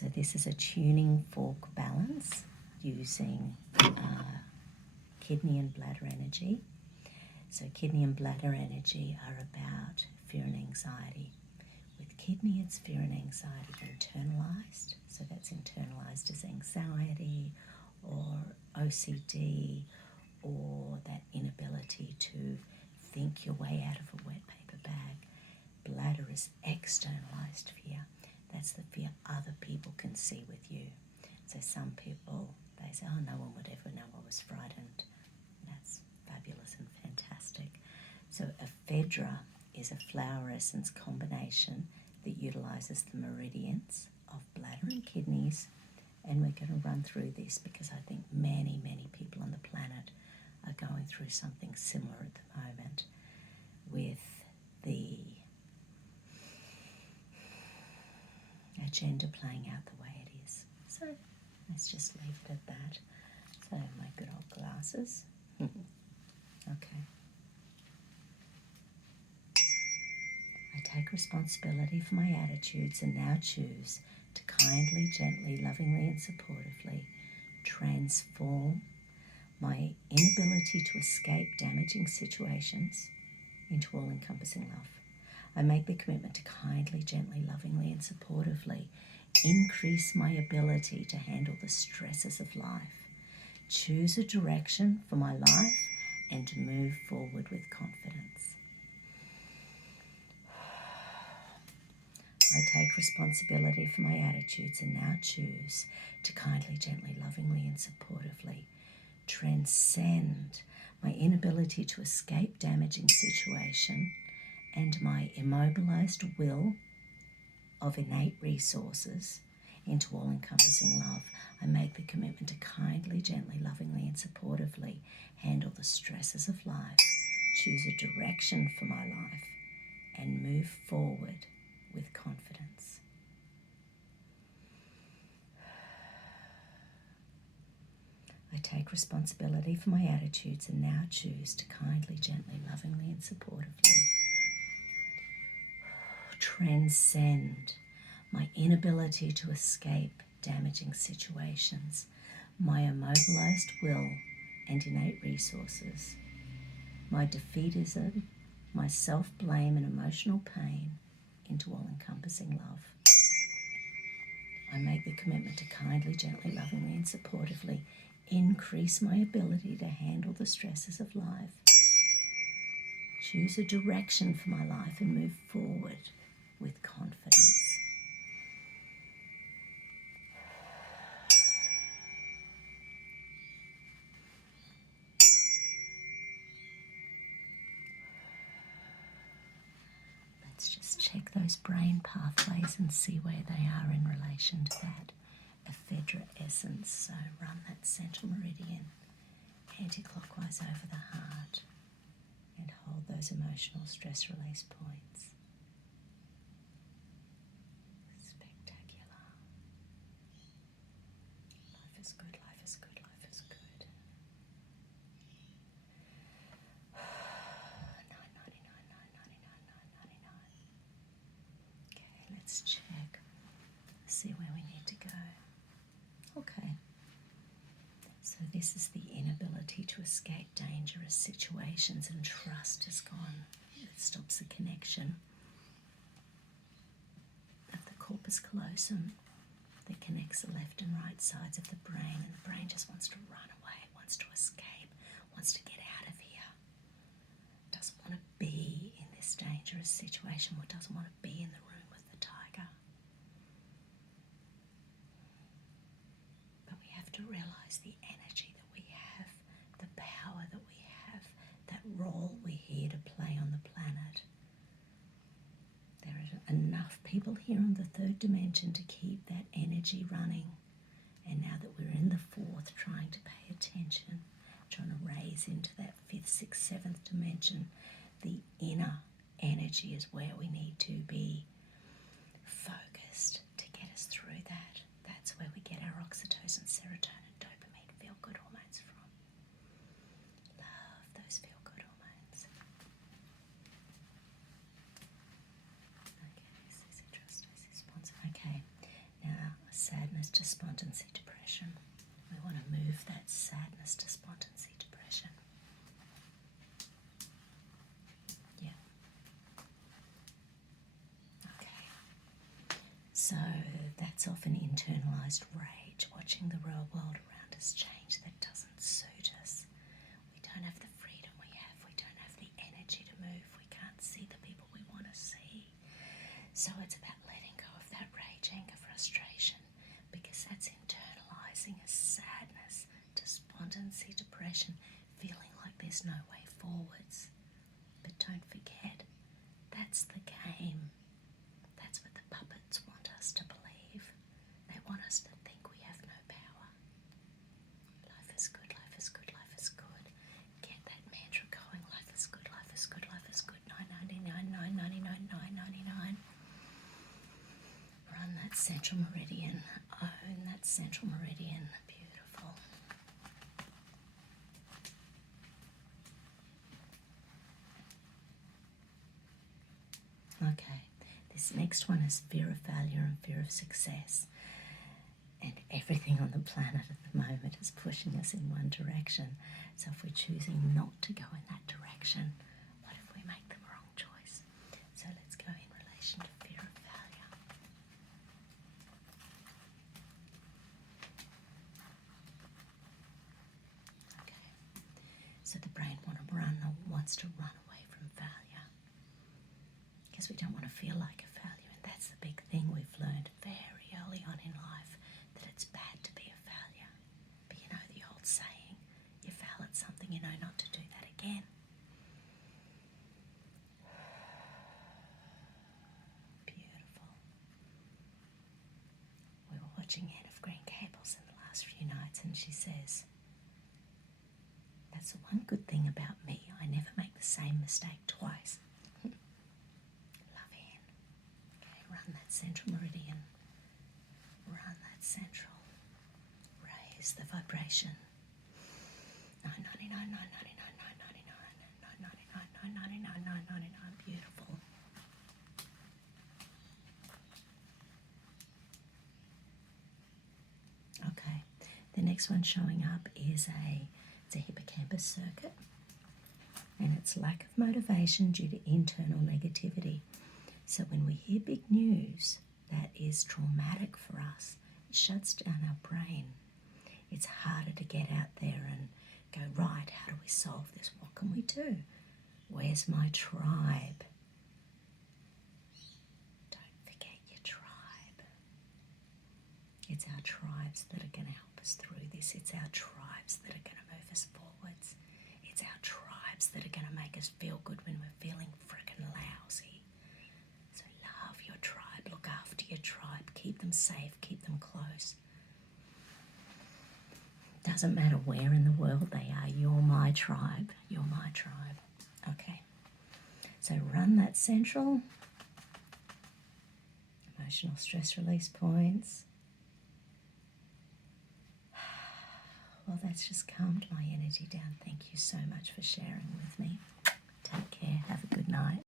So this is a tuning fork balance using kidney and bladder energy. So kidney and bladder energy are about fear and anxiety. With kidney, it's fear and anxiety internalized. So that's internalized as anxiety or OCD or that inability to think your way out of a wet paper bag. Bladder is externalized fear. That's the fear other people can see with you. So some people, they say, oh, no one would ever know I was frightened. That's fabulous and fantastic. So Ephedra is a flower essence combination that utilizes the meridians of bladder and kidneys. And we're going to run through this because I think many, many people on the planet are going through something similar at the moment with the agenda playing out the way it is. So let's just leave it at that. So my good old glasses. Okay. I take responsibility for my attitudes and now choose to kindly, gently, lovingly and supportively transform my inability to escape damaging situations into all-encompassing love. I make the commitment to kindly, gently, lovingly and supportively increase my ability to handle the stresses of life, choose a direction for my life and to move forward with confidence. I take responsibility for my attitudes and now choose to kindly, gently, lovingly and supportively transcend my inability to escape damaging situation and my immobilized will of innate resources into all-encompassing love. I make the commitment to kindly, gently, lovingly and supportively handle the stresses of life, choose a direction for my life and move forward with confidence. I take responsibility for my attitudes and now choose to kindly, gently, lovingly and supportively transcend my inability to escape damaging situations, my immobilized will and innate resources, my defeatism, my self-blame and emotional pain into all-encompassing love. I make the commitment to kindly, gently, lovingly and supportively increase my ability to handle the stresses of life, choose a direction for my life and move forward with confidence. Let's just check those brain pathways and see where they are in relation to that Ephedra essence. So run that central meridian anti-clockwise over the heart and hold those emotional stress release points. Spectacular. Life is good, life is good, life is good. 999, 999, 999. Okay, let's check. See where we need to go. Okay. So this is the inability to escape dangerous situations and trust is gone. It stops the connection of the corpus callosum that connects the left and right sides of the brain, and the brain just wants to run away, wants to escape, wants to get out of here. Doesn't want to be in this dangerous situation or doesn't want to be in the room with the tiger. But we have to realize the energy that we have, the power that we have, that role we're here to play on the planet. There are enough people here on the third dimension to keep that energy running. And now that we're in the fourth, trying to pay attention, trying to raise into that fifth, sixth, seventh dimension, the inner energy is where we need to be focused to get us through that. That's where we get our oxytocin, serotonin, dopamine, feel-good hormones from. Love those feel-good hormones. Okay, this is trust, this is sponsor. Okay, now say sadness, despondency, depression. We want to move that sadness, despondency, depression. Yeah. Okay. So that's often internalized rage, watching the real world around us change that doesn't suit us. We don't have the freedom we have. We don't have the energy to move. We can't see the people we want to see. So it's about letting go of that rage, anger, frustration, because that's internalizing a sadness, despondency, depression, feeling like there's no way forwards. But don't forget, that's the game. That's what the puppets want us to believe. They want us to think we have no power. Life is good, life is good, life is good. Get that mantra going. Life is good, life is good, life is good. 999, 999, 999. Run that central meridian. Own that central meridian. Beautiful. Okay, this next one is fear of failure and fear of success. And everything on the planet at the moment is pushing us in one direction. So if we're choosing not to go in that direction, what if we make the wrong choice? So let's go in relation to fear of failure. Okay, so the brain wants to run away from failure because we don't want to feel like a failure, and that's the big thing we've learned very early on in life, that it's bad to be a failure. But you know the old saying, you fail at something, you know not to do that again. Beautiful. We were watching Anne of Green Gables in the last few nights, and she says, that's the one good thing about me, I never make the same mistake twice. Love Anne. Okay, run that central meridian. Run that central. Raise the vibration. 999, 999, 999, 999, 999, 999. Beautiful. Okay, the next one showing up is it's a hippocampus circuit, and it's lack of motivation due to internal negativity. So when we hear big news that is traumatic for us, it shuts down our brain. It's harder to get out there and go, right, how do we solve this? What can we do? Where's my tribe? Don't forget your tribe. It's our tribes that are going to help us through this. It's our tribes that are going to move us forwards. It's our tribes that are going to make us feel good when we're feeling frickin' lousy. So love your tribe, look after your tribe, keep them safe, keep them close. Doesn't matter where in the world they are, you're my tribe, you're my tribe. Okay, so run that central, emotional stress release points. Well, that's just calmed my energy down. Thank you so much for sharing with me. Take care. Have a good night.